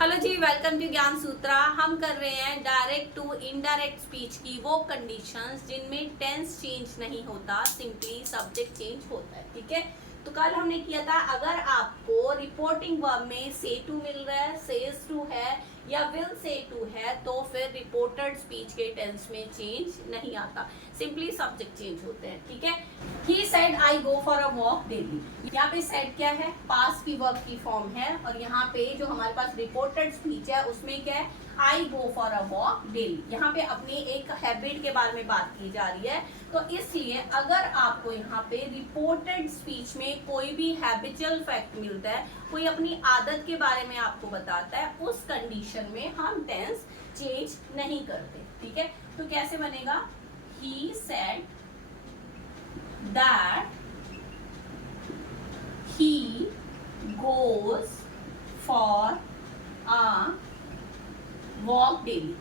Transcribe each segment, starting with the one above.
Hello ji, welcome to ज्ञान सूत्रा। हम कर रहे हैं डायरेक्ट टू इनडायरेक्ट स्पीच की वो कंडीशंस जिनमें टेंस चेंज नहीं होता, सिंपली सब्जेक्ट चेंज होता है। ठीक है, तो कल हमने किया था अगर आपको रिपोर्टिंग वर्ब में से टू मिल रहा है, सेज टू है या विल से टू है, तो फिर रिपोर्टेड स्पीच के टेंस में चेंज नहीं आता, सिंपली सब्जेक्ट चेंज होते हैं। ठीक है, he said I go for a walk daily. यहाँ पे सेड क्या है, पास्ट की वर्ब की फॉर्म है, और यहाँ पे जो हमारे पास रिपोर्टेड स्पीच है उसमें क्या है, I go for a walk daily. यहाँ पे अपनी एक हैबिट के बारे में बात की जा रही है, तो इसलिए अगर आपको यहाँ पे रिपोर्टेड स्पीच में कोई भी हैबिचुअल फैक्ट मिलता है, कोई अपनी आदत के बारे में आपको बताता है, उस कंडीशन में हम टेंस चेंज नहीं करते। ठीक है, तो कैसे बनेगा, he said that he goes for a walk daily।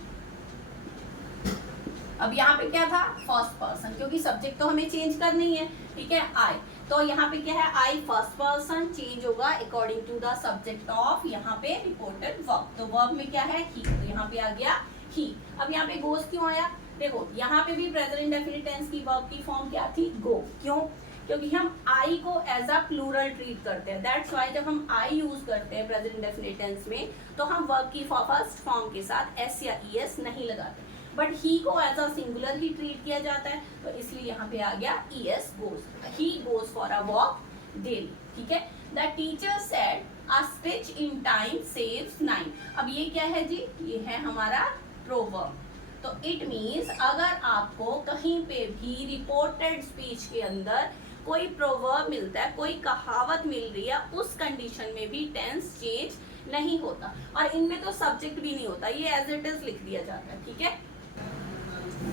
अब यहाँ पे क्या था, फर्स्ट पर्सन, क्योंकि सब्जेक्ट तो हमें चेंज करनी है। ठीक है, आई, तो यहाँ पे क्या है, आई फर्स्ट पर्सन चेंज होगा according to the subject of यहाँ पे रिपोर्टेड वर्ब। तो वर्ब में क्या है, ही, तो यहाँ पे आ गया ही। अब यहाँ पे गोस क्यों आया, देखो यहाँ पे भी प्रेजेंट इंडेफिनिट टेंस की वर्ब की फॉर्म क्या थी, गो। क्यों, क्योंकि हम आई को एज अ प्लूरल ट्रीट करते हैं, दैट्स व्हाई जब हम आई यूज करते हैं प्रेजेंट इंडेफिनिट टेंस में, तो हम वर्ब की फर्स्ट फॉर्म के साथ एस या ईएस नहीं लगाते, बट ही को as a singular he treat किया जाता है, तो इसलिए यहाँ पे आ गया ES goes, he goes for a walk daily. ठीक है, the teacher said a stitch in time saves 9। अब ये क्या है जी, ये है हमारा प्रोवर्ब। तो इट मीन्स अगर आपको कहीं पे भी रिपोर्टेड स्पीच के अंदर कोई प्रोवर्ब मिलता है, कोई कहावत मिल रही है, उस कंडीशन में भी टेंस चेंज नहीं होता, और इनमें तो सब्जेक्ट भी नहीं होता, ये एज इट इज लिख दिया जाता है। ठीक है,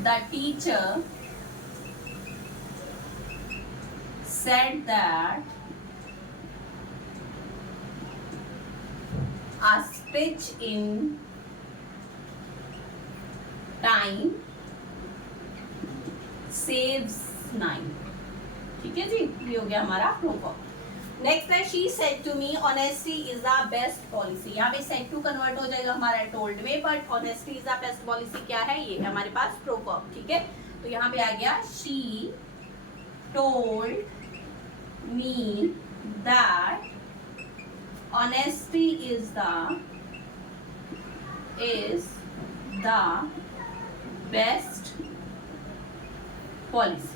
the teacher said that a stitch in time saves 9। ठीक है जी, ये हो गया हमारा प्रोवर्ब। नेक्स्ट है, she said to me honesty is the best policy. यहाँ पे सेड टू कन्वर्ट हो जाएगा हमारा टोल्ड में, but honesty is the best policy क्या है, ये है हमारे पास प्रोवर्ब। ठीक है, तो यहाँ पे आ गया, she told me that honesty is the best policy।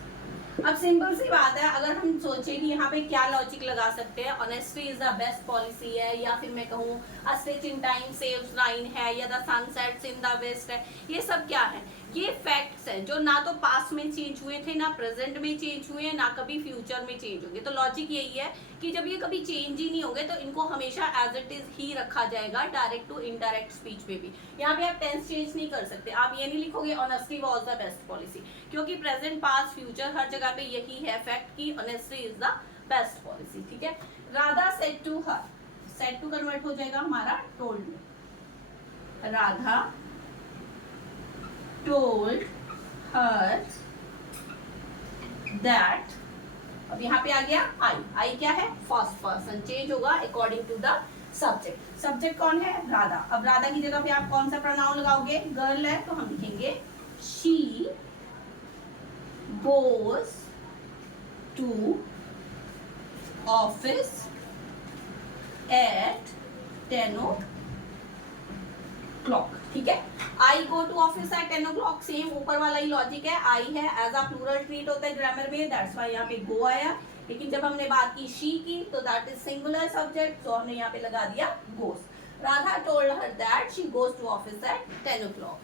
अब सिंपल सी बात है, अगर हम सोचे कि यहाँ पे क्या लॉजिक लगा सकते हैं, honesty is the best policy है, या फिर मैं कहूँ a stitch in time saves 9 है, या the sun sets in the west है, ये सब क्या है, ये फैक्ट्स हैं जो ना तो पास्ट में चेंज हुए थे, ना प्रेजेंट में चेंज हुए, ना कभी फ्यूचर में चेंज होंगे। तो लॉजिक यही है कि जब ये कभी चेंज ही नहीं होंगे, तो इनको हमेशा एज इट इज ही रखा जाएगा डायरेक्ट टू इनडायरेक्ट स्पीच में भी। यहाँ पे आप टेंस चेंज नहीं कर सकते, आप ये नहीं लिखोगे honesty was the best policy, क्योंकि प्रेजेंट पास्ट फ्यूचर हर जगह पे यही है फैक्ट कि honesty is the best policy. ठीक है, Radha said to her, said to convert हो जाएगा हमारा टोल्ड में, राधा told her that। अब यहाँ पे आ गया आई, आई क्या है, फर्स्ट पर्सन, चेंज होगा according to the subject. Subject कौन है, राधा। अब राधा की जगह पे आप कौन सा प्रोनाउन लगाओगे, गर्ल है, तो हम लिखेंगे she goes to office at 10 o'clock। ठीक है, I go to office at 10 o'clock, same ऊपर वाला ही लॉजिक है, आई है एज अ प्लूरल ट्रीट होता है ग्रामर में, दैट्स व्हाई यहाँ पे गो आया। लेकिन जब हमने बात की शी की, तो दैट इज सिंगुलर सब्जेक्ट, तो हमने यहाँ पे लगा दिया goes. Radha told her that she goes to office at 10 o'clock।